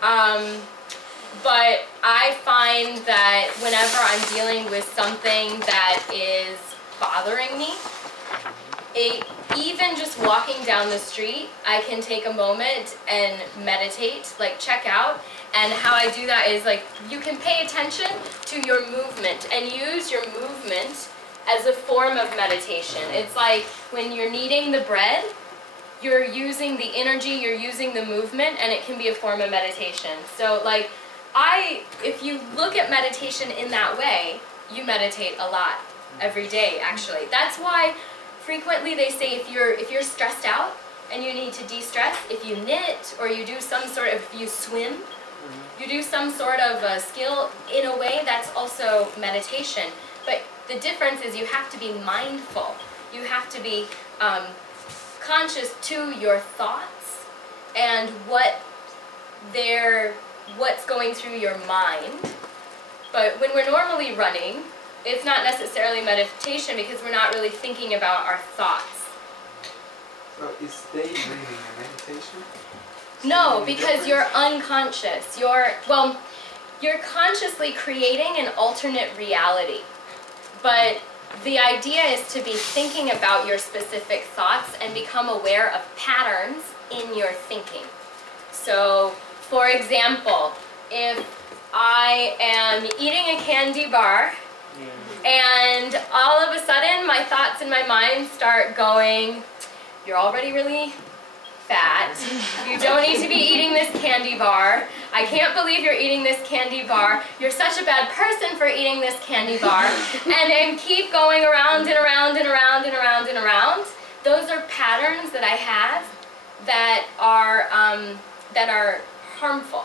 But I find that whenever I'm dealing with something that is bothering me, even just walking down the street, I can take a moment and meditate, like check out. And how I do that is like you can pay attention to your movement and use your movement as a form of meditation. It's like when you're kneading the bread, you're using the energy, you're using the movement, and it can be a form of meditation. So like if you look at meditation in that way, you meditate a lot every day actually. That's why frequently they say if you're stressed out and you need to de-stress, if you knit or you do some sort of, if you swim, you do some sort of a skill, in a way that's also meditation. But the difference is you have to be mindful. You have to be conscious to your thoughts and what's going through your mind. But when we're normally running, it's not necessarily meditation because we're not really thinking about our thoughts. So is daydreaming a meditation? No, because you're unconscious. You're consciously creating an alternate reality. But the idea is to be thinking about your specific thoughts and become aware of patterns in your thinking. So, for example, if I am eating a candy bar and all of a sudden my thoughts in my mind start going, you're already really fat, you don't need to be eating this candy bar, I can't believe you're eating this candy bar, you're such a bad person for eating this candy bar, and then keep going around and around and around and around and around. Those are patterns that I have that are harmful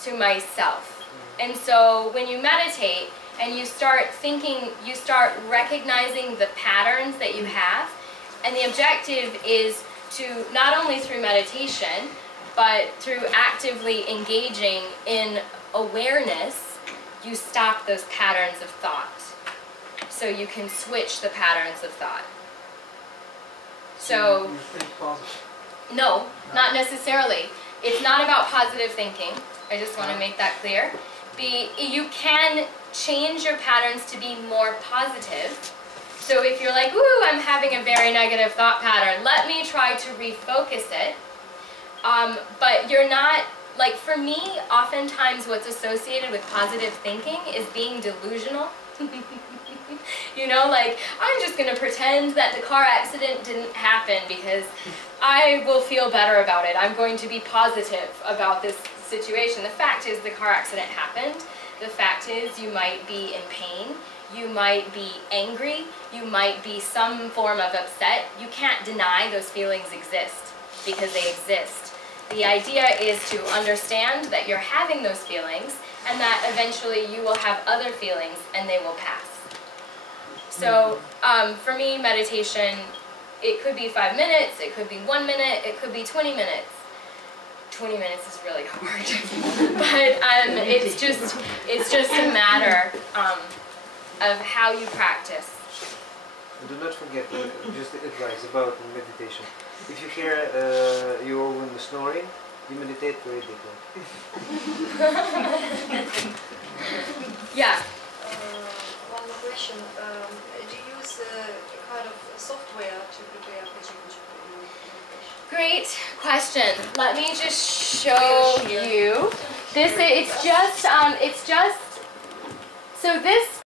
to myself. And so when you meditate and you start thinking, you start recognizing the patterns that you have, and the objective is to, not only through meditation, but through actively engaging in awareness, you stop those patterns of thought. So you can switch the patterns of thought. So, you think positive? No, not necessarily. It's not about positive thinking. I just want to make that clear. You can change your patterns to be more positive. So if you're like, ooh, I'm having a very negative thought pattern, let me try to refocus it. But you're not, like for me, oftentimes what's associated with positive thinking is being delusional. You know, like, I'm just going to pretend that the car accident didn't happen because I will feel better about it. I'm going to be positive about this situation. The fact is the car accident happened. The fact is you might be in pain. You might be angry, you might be some form of upset. You can't deny those feelings exist because they exist. The idea is to understand that you're having those feelings and that eventually you will have other feelings and they will pass. So for me, meditation, it could be 5 minutes, it could be 1 minute, it could be 20 minutes. 20 minutes is really hard, but it's just a matter of how you practice. Do not forget, just advice about meditation. If you hear your own snoring, you meditate very deeply. Yeah. One more question. Do you use a kind of software to prepare PechaKucha? Great question. Let me just show you. It's just so this